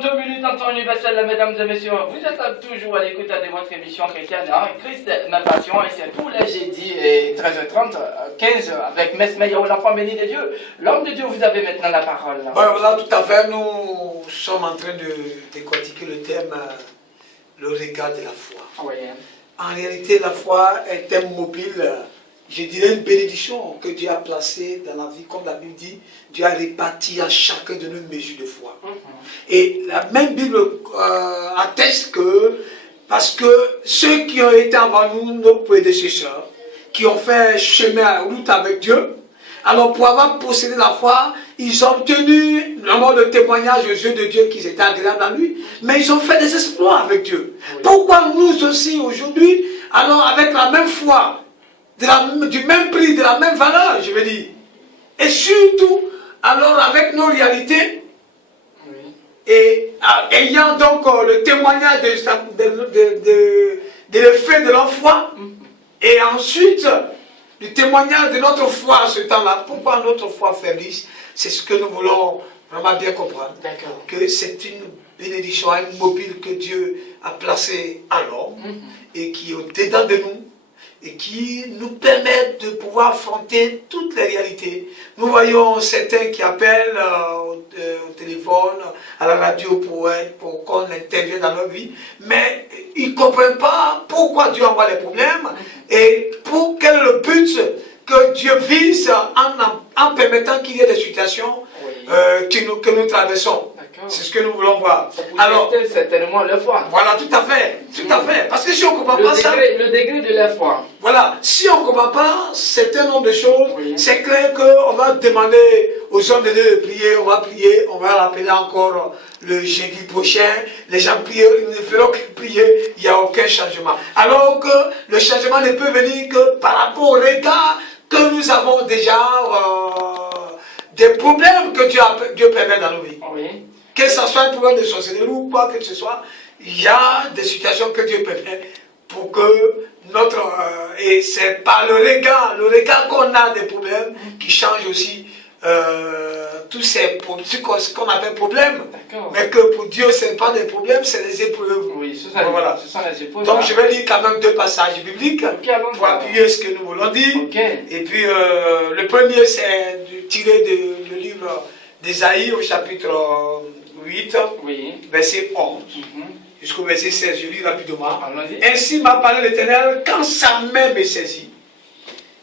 2 minutes en temps universel, mesdames et messieurs, vous êtes toujours à l'écoute de votre émission chrétienne, hein? Christ, ma passion, et c'est tous les jeudis et 13h30, 15 avec Mess Meilleur, l'enfant béni de Dieu. L'homme de Dieu, vous avez maintenant la parole. Bon, voilà, tout à fait, nous sommes en train de décortiquer le thème, le regard de la foi. Oui. En réalité, la foi est un mobile, je dirais une bénédiction que Dieu a placée dans la vie. Comme la Bible dit, Dieu a réparti à chacun de nous une mesure de foi. Et la même Bible atteste que, parce que ceux qui ont été avant nous, nos prédécesseurs, qui ont fait chemin en route avec Dieu, alors pour avoir possédé la foi, ils ont obtenu le témoignage aux yeux de Dieu qu'ils étaient agréables à lui, mais ils ont fait des exploits avec Dieu. Oui. Pourquoi nous aussi aujourd'hui, alors avec la même foi, du même prix, de la même valeur, je veux dire, et surtout, alors avec nos réalités, oui. Et ayant donc le témoignage de l'effet de leur foi, et ensuite, le témoignage de notre foi à ce temps-là, pourquoi notre foi faiblisse, c'est ce que nous voulons vraiment bien comprendre. Que c'est une bénédiction, un mobile que Dieu a placé à l'homme et qui est au-dedans de nous et qui nous permet de pouvoir affronter toutes les réalités. Nous voyons certains qui appellent au téléphone, à la radio pour qu'on intervienne dans leur vie, mais ils ne comprennent pas pourquoi Dieu envoie les problèmes et quel est le but que Dieu vise en permettant qu'il y ait des situations que nous traversons. C'est ce que nous voulons voir. Alors, certainement la foi. Voilà, tout à fait. Parce que si on ne comprend pas ça... Le degré de la foi. Voilà, si on ne comprend pas certain nombre de choses, c'est clair qu'on va demander aux hommes de Dieu de prier, on va l'appeler encore le jeudi prochain, les gens prient, ils ne feront que prier, il n'y a aucun changement. Alors que le changement ne peut venir que par rapport au regard que nous avons déjà des problèmes que Dieu permet dans nos vies. Que ce soit un problème de sorcellerie ou quoi que ce soit, il y a des situations que Dieu permet pour que et c'est par le regard qu'on a des problèmes qui changent aussi tous ce qu'on appelle problèmes. Mais que pour Dieu, ce n'est pas des problèmes, c'est des épreuves. Oui, ce sont les épreuves. Donc je vais lire quand même 2 passages bibliques pour appuyer ce que nous voulons dire. Et puis le premier, c'est tiré du livre d'Ésaïe au chapitre 8, verset 11, jusqu'au verset 16, je lis rapidement. Ainsi m'a parlé l'Éternel quand sa main me saisit,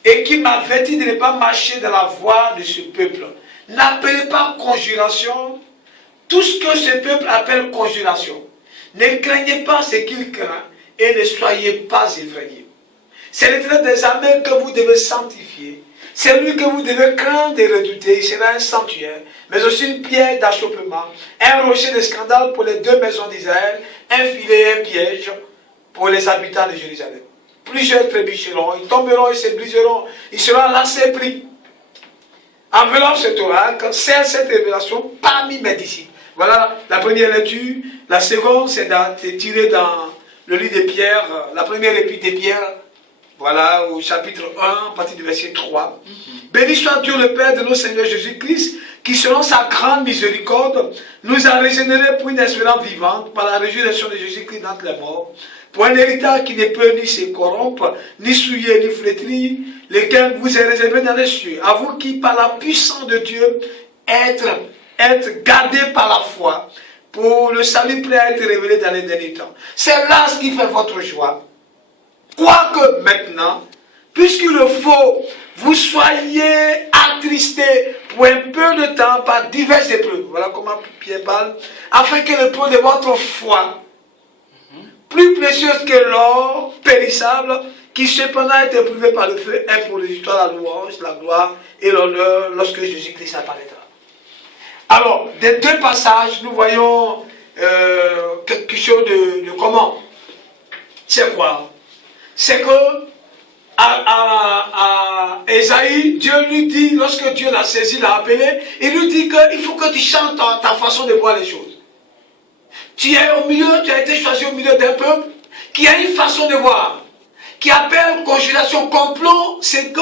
et qui m'a averti de ne pas marcher dans la voie de ce peuple. N'appelez pas conjuration tout ce que ce peuple appelle conjuration. Ne craignez pas ce qu'il craint, et ne soyez pas effrayés. C'est l'Éternel des armées que vous devez sanctifier. C'est lui que vous devez craindre et redouter. Il sera un sanctuaire, mais aussi une pierre d'achoppement, un rocher de scandale pour les 2 maisons d'Israël, un filet et un piège pour les habitants de Jérusalem. Plusieurs trébucheront, ils tomberont et se briseront, ils seront lancés pris. En venant cet oracle, c'est cette révélation parmi mes disciples. Voilà la première lecture. La seconde, c'est tiré dans le livre de Pierre, la première épître de Pierre. Voilà, au chapitre 1, à partir du verset 3. Béni soit Dieu le Père de notre Seigneur Jésus-Christ, qui selon sa grande miséricorde, nous a régénérés pour une espérance vivante, par la résurrection de Jésus-Christ d'entre les morts, pour un héritage qui ne peut ni se corrompre, ni souiller, ni flétrir, lequel vous est réservé dans les cieux. À vous qui, par la puissance de Dieu, êtes gardés par la foi, pour le salut prêt à être révélé dans les derniers temps. C'est là ce qui fait votre joie. Quoique maintenant, puisqu'il faut, vous soyez attristés pour un peu de temps par diverses épreuves. Voilà comment Pierre parle. Afin que l'épreuve de votre foi, plus précieuse que l'or périssable, qui cependant est éprouvé par le feu, est pour l'histoire, la louange, la gloire et l'honneur lorsque Jésus-Christ apparaîtra. Alors, des 2 passages, nous voyons quelque chose de commun. C'est quoi? C'est que à Ésaïe, Dieu lui dit, lorsque Dieu l'a saisi, l'a appelé, il lui dit qu'il faut que tu changes ta façon de voir les choses. Tu as été choisi au milieu d'un peuple qui a une façon de voir, qui appelle conjuration complot, c'est que,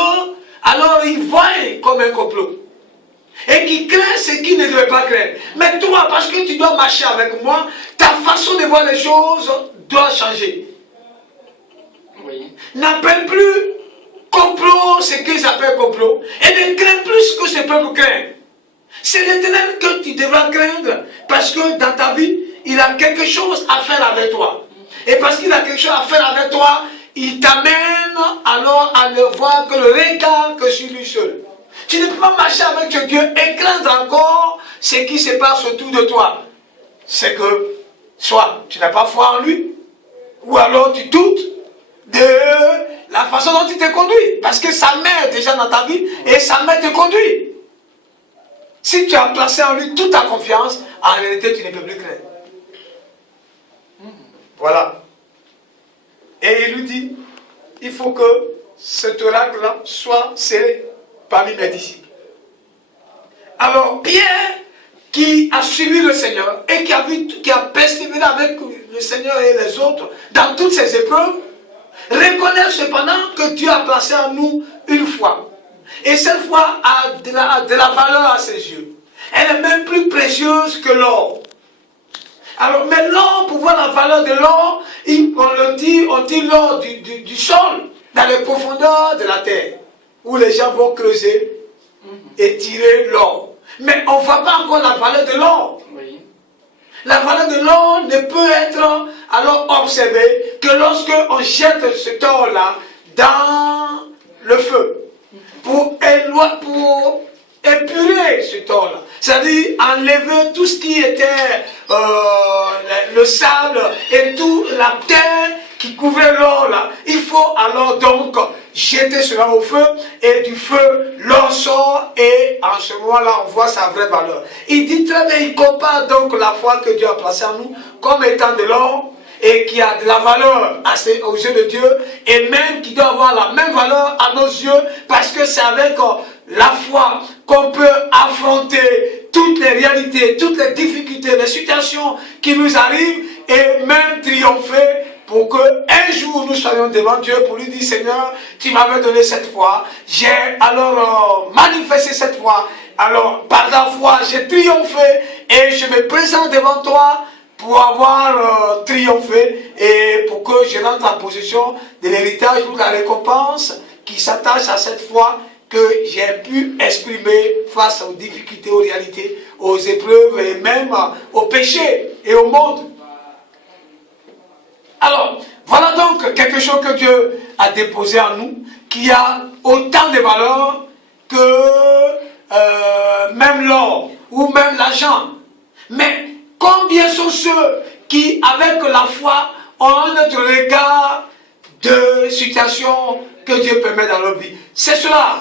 alors il voit comme un complot. et qui craint ce qui ne devait pas craindre. Mais toi, parce que tu dois marcher avec moi, ta façon de voir les choses doit changer. Oui. N'appelle plus complot ce qu'ils appellent complot et ne crains plus ce que ce peuple craint. C'est l'Éternel que tu devras craindre parce que dans ta vie, il a quelque chose à faire avec toi. Et parce qu'il a quelque chose à faire avec toi, il t'amène alors à ne voir que le regard que sur lui seul. Tu ne peux pas marcher avec ce Dieu et craindre encore ce qui se passe autour de toi. C'est que soit tu n'as pas foi en lui, ou alors tu doutes de la façon dont il te conduit. Parce que sa main est déjà dans ta vie et sa main te conduit. Si tu as placé en lui toute ta confiance, en réalité tu ne peux plus craindre. Voilà. Et il lui dit, il faut que cet oracle-là soit scellé parmi mes disciples. Alors Pierre, qui a suivi le Seigneur et qui a persévéré avec le Seigneur et les autres dans toutes ces épreuves, reconnaît cependant que Dieu a placé en nous une foi. Et cette foi a de la valeur à ses yeux. Elle est même plus précieuse que l'or. Alors, mais l'or, pour voir la valeur de l'or, on tire l'or du sol, dans les profondeurs de la terre, où les gens vont creuser et tirer l'or. Mais on ne voit pas encore la valeur de l'or. Oui. La valeur de l'or ne peut être alors observée que lorsque on jette cet or-là dans le feu, pour épurer cet or-là. C'est-à-dire enlever tout ce qui était le sable et toute la terre qui couvrait l'or là. Il faut alors donc jeter cela au feu et du feu l'or sort et en ce moment-là on voit sa vraie valeur. Il dit très bien, il compare donc la foi que Dieu a placée en nous comme étant de l'or et qui a de la valeur aux yeux de Dieu et même qui doit avoir la même valeur à nos yeux parce que c'est avec la foi qu'on peut affronter toutes les réalités, toutes les difficultés, les situations qui nous arrivent et même triompher pour qu'un jour nous soyons devant Dieu pour lui dire Seigneur, tu m'avais donné cette foi, j'ai alors manifesté cette foi, alors par la foi j'ai triomphé et je me présente devant toi pour avoir triomphé et pour que je rentre en position de l'héritage ou de la récompense qui s'attache à cette foi que j'ai pu exprimer face aux difficultés, aux réalités, aux épreuves et même au péché et au monde. Alors, voilà donc quelque chose que Dieu a déposé en nous, qui a autant de valeur que même l'or ou même l'argent. Mais combien sont ceux qui, avec la foi, ont notre regard de situation que Dieu permet dans leur vie? C'est cela,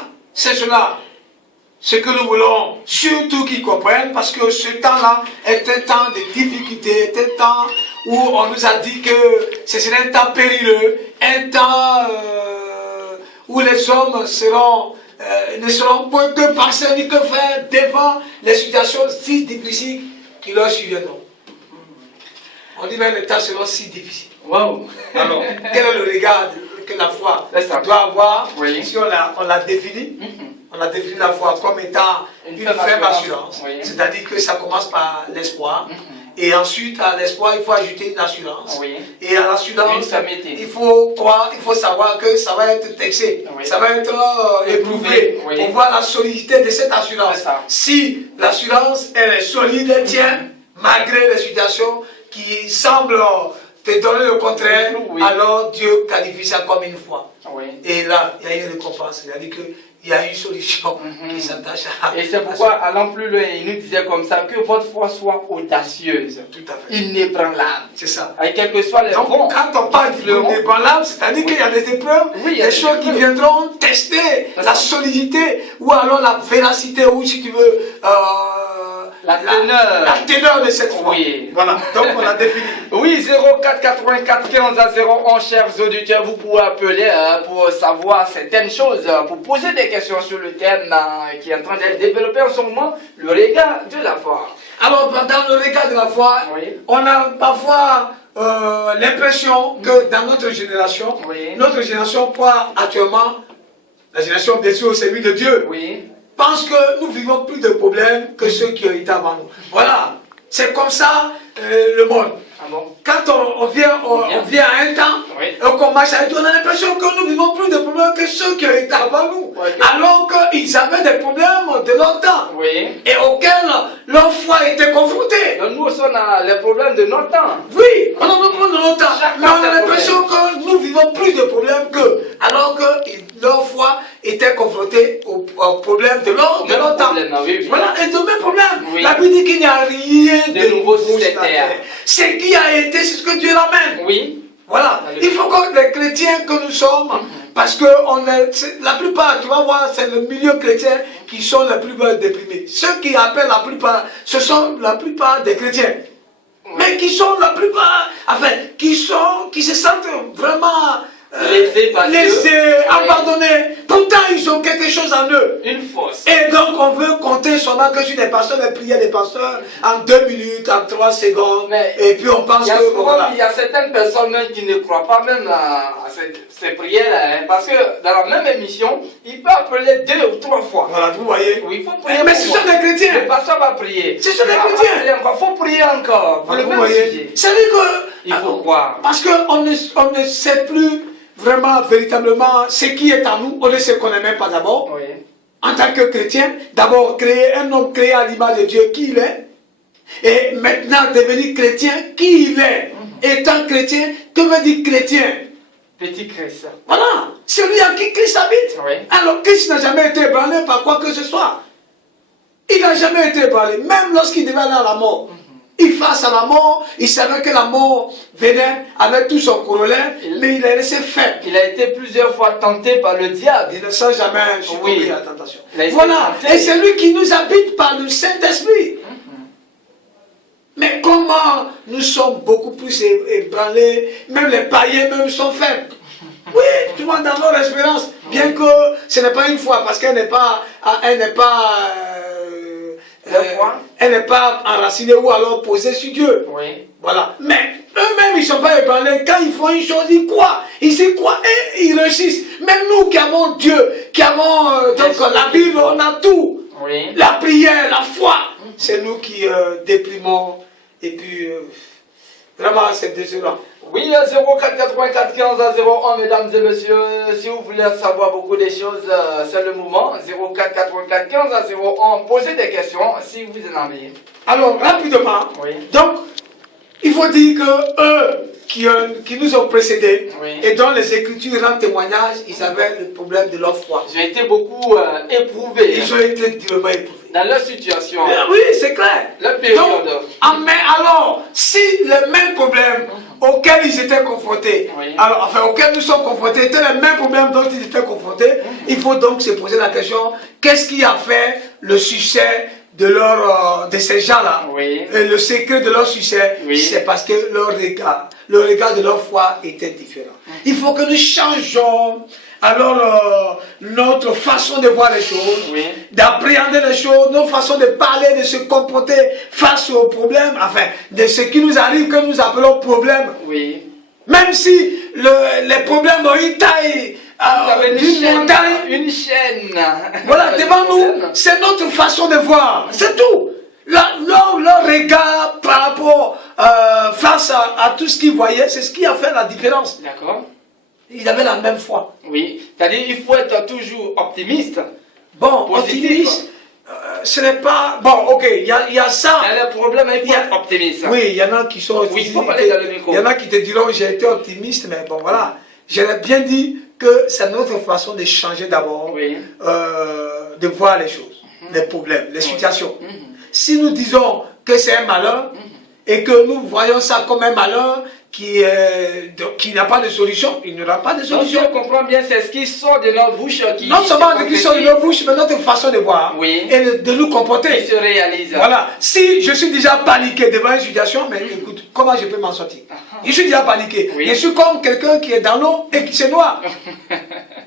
ce que nous voulons, surtout qu'ils comprennent, parce que ce temps-là est un temps de difficulté, est un temps où on nous a dit que ce serait un temps périlleux, un temps où les hommes ne seront que penser ni que faire devant les situations si difficiles qui leur surviendront. On dit même les temps seront si difficiles. Wow. Alors, quel est le regard que la foi doit avoir? Oui. Si on l'a défini, on a défini la foi comme étant une ferme assurance. Oui. C'est-à-dire que ça commence par l'espoir. Et ensuite, à l'espoir, il faut ajouter une assurance. Oui. Et à l'assurance, il faut savoir que ça va être texté. Oui. Ça va être éprouvé. Oui. Pour voir la solidité de cette assurance. Si l'assurance, elle est solide, elle tient, malgré les situations qui semblent te donner le contraire, oui. Alors Dieu qualifie ça comme une foi. Oui. Et là, il y a une récompense. C'est-à-dire qu'il y a une solution qui s'attache à... Et c'est pourquoi, allant plus loin, il nous disait comme ça, que votre foi soit audacieuse. Tout à fait. Inébranlable. C'est ça. Et quel que soit les Donc, quand on parle d'inébranlable, c'est-à-dire qu'il y a des épreuves, des choses qui viendront tester la solidité, ou alors la véracité, ou si tu veux... la teneur de cette foi. Oui. Voilà, donc on a défini. Oui, 04 84 15 à 01, chers auditeurs, vous pouvez appeler pour savoir certaines choses, pour poser des questions sur le thème qui est en train d'être développé en ce moment, le regard de la foi. Alors, dans le regard de la foi, oui. On a parfois l'impression que dans notre génération, oui. Notre génération croit actuellement, la génération bien sûr au service de Dieu, oui. pensent que nous vivons plus de problèmes que ceux qui ont été avant nous. Voilà, c'est comme ça le monde. Ah bon? Quand on vient à un temps, oui. et qu'on marche avec eux, on a l'impression que nous vivons plus de problèmes que ceux qui ont été avant nous. Oui. Alors qu'ils avaient des problèmes de leur temps. Oui. Et auxquels leur foi était confrontée. Donc nous aussi, on a les problèmes de notre temps. Oui, on a des problèmes de notre temps. Chacun Mais on a ses l'impression que nous vivons plus de problèmes qu'eux. Alors que leur foi était confrontée aux problèmes de leur temps. Oui. Voilà, et de même problème. Oui. La Bible dit qu'il n'y a rien de nouveau sur cette terre. Ce qui a été, c'est ce que Dieu l'amène. Oui. Voilà. Il faut que les chrétiens que nous sommes, parce que la plupart, tu vas voir, c'est le milieu chrétien qui sont les plus déprimés. Ceux qui appellent la plupart, ce sont la plupart des chrétiens. Mais qui sont la plupart, enfin, qui se sentent vraiment laissés, abandonnés. Pourtant, ils ont quelque chose en eux. Une force. Et donc, on veut compter seulement que sur des pasteurs, les prières des pasteurs, en 2 minutes, en 3 secondes. Mais et puis, on pense que... Voilà. Il y a certaines personnes même qui ne croient pas même à ces prières-là. Hein, parce que dans la même émission, il peut appeler 2 ou 3 fois. Voilà, vous voyez. Oui, il faut prier. Mais ce sont des chrétiens. Le pasteur va prier. Ce sont des chrétiens. Il faut prier encore. Pour le vous même voyez. sujet. C'est-à-dire que... Il faut croire. Parce qu'on ne sait plus vraiment, véritablement, ce qui est en nous. On ne se connaît même pas d'abord. Oui. En tant que chrétien, d'abord créer un homme créé à l'image de Dieu, qui il est. Et maintenant devenir chrétien, qui il est. Étant chrétien, que veut dire chrétien? Petit Christ. Voilà, celui en qui Christ habite. Oui. Alors Christ n'a jamais été ébranlé par quoi que ce soit. Il n'a jamais été ébranlé, même lorsqu'il devait aller à la mort. Il face à la mort, il savait que la mort venait avec tout son corollaire, mais il est resté faible. Il a été plusieurs fois tenté par le diable. Il ne s'est jamais succombé à la tentation. Voilà, et c'est lui qui nous habite par le Saint-Esprit. Mais comment nous sommes beaucoup plus ébranlés, même les païens même sont faibles. Oui, tu vois, dans leur espérance, bien que ce n'est pas une fois, parce qu'elle n'est pas, elle n'est pas enracinée ou alors posée sur Dieu. Oui. Voilà. Mais eux-mêmes, ils ne sont pas ébranlés. Quand ils font une chose, ils croient. Ils y croient et ils réussissent. Même nous qui avons Dieu, qui avons donc la Bible, on a tout. Oui. La prière, la foi. C'est nous qui déprimons. Et puis, vraiment, c'est désolant. Oui, 04 84 15 à 01, mesdames et messieurs, si vous voulez savoir beaucoup de choses, c'est le moment. 04 84 15 à 01, posez des questions si vous en avez. Alors, rapidement, oui. Donc, il faut dire que eux qui nous ont précédés, oui. Et dont les Écritures rendent témoignage, ils avaient le problème de leur foi. Ils ont été beaucoup éprouvés. Ils ont été durement éprouvés. Dans leur situation. Oui, c'est clair. La période. Donc, mais alors, si les mêmes problèmes auxquels ils étaient confrontés, oui. Alors, enfin, auxquels nous sommes confrontés, étaient les mêmes problèmes dont ils étaient confrontés, il faut donc se poser la question, qu'est-ce qui a fait le succès de ces gens-là? Oui. Et le secret de leur succès, oui. C'est parce que le regard de leur foi était différent. Il faut que nous changeons alors notre façon de voir les choses, oui. D'appréhender les choses, notre façon de parler, de se comporter face aux problèmes, enfin, de ce qui nous arrive, que nous appelons problème. Oui. Même si les problèmes ont une taille d'une montagne, une chaîne. Voilà, devant nous, c'est notre façon de voir, c'est tout. Leur regard par rapport face à tout ce qu'ils voyaient, c'est ce qui a fait la différence. D'accord. Ils avaient la même foi. Oui, c'est-à-dire il faut être toujours optimiste. Bon, positif. Optimiste, ce n'est pas... Bon, ok, il y a ça. Il y a le problème, il faut être optimiste. Oui, il y en a qui sont... Oui, il faut parler dans le micro. Il y en a qui te diront, j'ai été optimiste, mais bon, voilà. J'aurais bien dit que c'est notre façon de changer d'abord, oui. De voir les choses, les problèmes, les situations. Si nous disons que c'est un malheur, et que nous voyons ça comme un malheur qui n'a pas de solution, il n'y aura pas de solution. Donc, si on comprend bien, c'est ce qui sort de notre bouche qui... Non seulement ce qui sort de notre bouche, mais notre façon de voir, oui. Et de nous comporter. Qui se réalise. Voilà. Si je suis déjà paniqué devant une situation, mais écoute, comment je peux m'en sortir? Je suis déjà paniqué. Oui. Je suis comme quelqu'un qui est dans l'eau et qui se noie.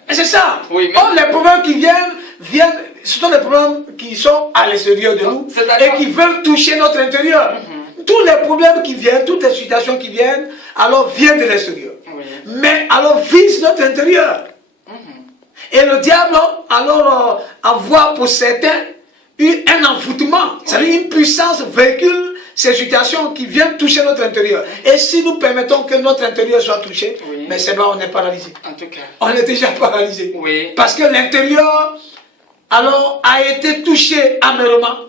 Et c'est ça. Oui, mais... Or, les problèmes qui viennent, ce sont des problèmes qui sont à l'extérieur de nous et qui veulent toucher notre intérieur. Tous les problèmes qui viennent, toutes les situations qui viennent, alors viennent de l'extérieur. Oui. Mais alors visent notre intérieur. Et le diable, alors, avoir pour certains eu un envoûtement, c'est-à-dire une puissance véhicule ces situations qui viennent toucher notre intérieur. Et si nous permettons que notre intérieur soit touché, mais c'est bon, on est paralysé. En tout cas. On est déjà paralysé. Oui. Parce que l'intérieur, alors, a été touché amèrement.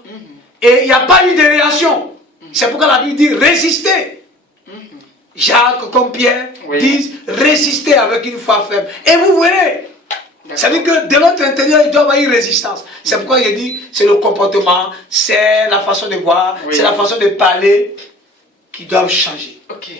Et il n'y a pas eu de réaction. C'est pourquoi la Bible dit résister. Jacques, comme Pierre, disent résister avec une foi ferme. Et vous verrez. Ça veut dire que de notre intérieur, il doit y avoir une résistance. C'est pourquoi il dit, c'est le comportement, c'est la façon de voir, c'est la façon de parler qui doivent changer. Ok.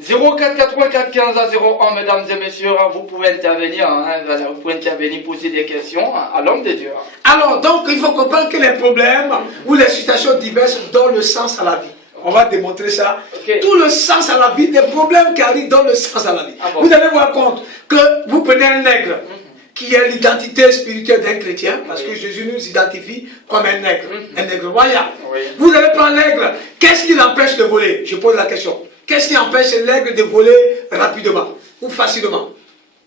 04 84 15 à 01, mesdames et messieurs, vous pouvez intervenir, hein, vous pouvez intervenir, poser des questions à l'homme de Dieu. Alors, donc, il faut comprendre que les problèmes ou les situations diverses donnent le sens à la vie. On va démontrer ça. Okay. Tout le sens à la vie, des problèmes qui arrivent donnent le sens à la vie. Ah bon. Vous allez voir compte que vous prenez un nègre, qui est l'identité spirituelle d'un chrétien, parce que Jésus nous identifie comme un nègre voyant. Vous allez prendre un nègre, qu'est-ce qui l'empêche de voler? Je pose la question. Qu'est-ce qui empêche l'aigle de voler rapidement ou facilement?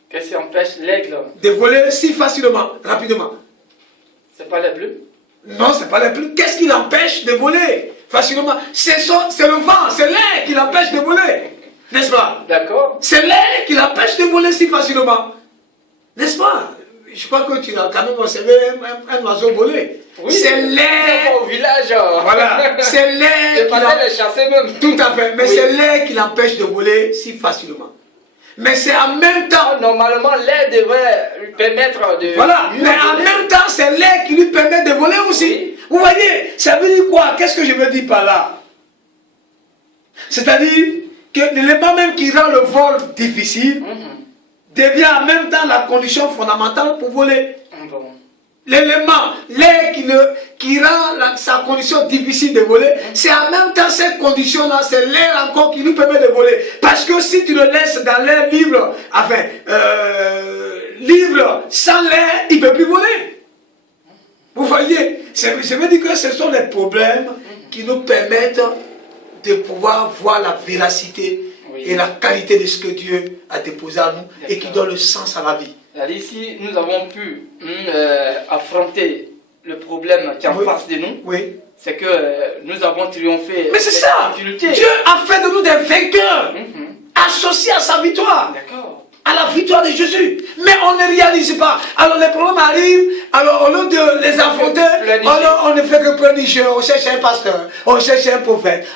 Qu'est-ce qui empêche l'aigle de voler si facilement, rapidement? C'est pas les bleus? Non, c'est pas les bleus. Qu'est-ce qui l'empêche de voler facilement? C'est le vent, c'est l'air qui l'empêche de voler. N'est-ce pas? D'accord. C'est l'air qui l'empêche de voler si facilement. N'est-ce pas? Je crois que tu as quand même observé un oiseau voler. Oui, c'est l'air. Au village. Voilà. C'est l'air. Les chasser même. Tout à fait. Mais c'est l'air qui l'empêche de voler si facilement. Mais c'est en même temps. Normalement, l'air devrait lui permettre de. Voilà. Mais en même temps, c'est l'air qui lui permet de voler aussi. Oui. Vous voyez, ça veut dire quoi? Qu'est-ce que je veux dire par là? C'est-à-dire que l'élément même qui rend le vol difficile devient en même temps la condition fondamentale pour voler. L'élément, l'air qui rend sa condition difficile de voler, c'est en même temps cette condition-là, c'est l'air encore qui nous permet de voler. Parce que si tu le laisses dans l'air libre, enfin, libre, sans l'air, il ne peut plus voler. Vous voyez, je veux dire que ce sont les problèmes qui nous permettent de pouvoir voir la véracité et la qualité de ce que Dieu a déposé à nous et qui donne le sens à la vie. Ici, nous avons pu affronter le problème qui est en face de nous. Oui. C'est que nous avons triomphé. Mais c'est ça. Dieu a fait de nous des vainqueurs associés à sa victoire. D'accord. À la victoire de Jésus. Mais on ne réalise pas. Alors les problèmes arrivent, alors au lieu de les affronter, on ne fait que planifier. On cherche un pasteur, on cherche un prophète.